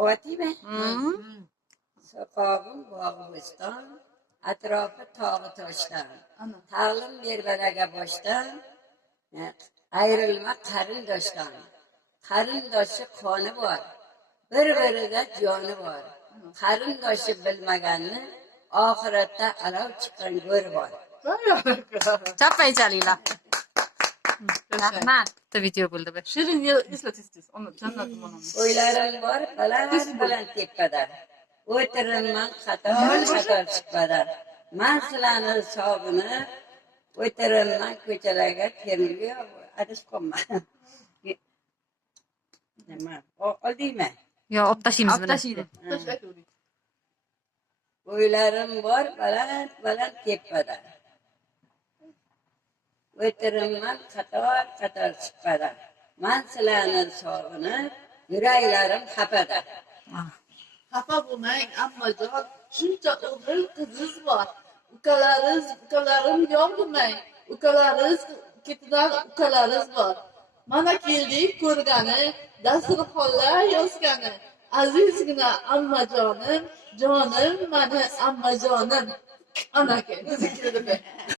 Ovatiymi? Soqog'im bog'i bo'ston, atrofi tog'i toshdan. Ta'lim berbalaga boshdan, ayrilma qarindoshdan. Qarindoshi qoni bor, bir-birida joni bor. Qarindoshi bilmaganni oxiratda alov chiqqan go'ri bor. Chapay chalinglar. Rahmat. Bitta video bo'ldi bu. Shirin eslatiz. Onu jannatim onam. O'ylarim bor baland tepada. O'tirinman qator chiqpada. Men sizlarni sog'inib, o'tirinman ko'chalarga temirga adashib qolman. Nima? Oldingmi? Yo, olib tashlaymiz buni. Tashlaydi. O'ylarim bor baland tepada. O'tirinman qator chiqpada. Men sizlarni sog'inib, yuraklarim xapada. Xafa bo'lmang, ammajon, shuncha o'g'il qiziz bor. Ukalarim yo'q demang. Ukalaringiz ketidan ukalaringiz bor. Mana keldik ko'rgani, dasturxonlar yozgani. Azizgina ammajonim, jonim, mani ammajonim. Anaka, o'zi keldi.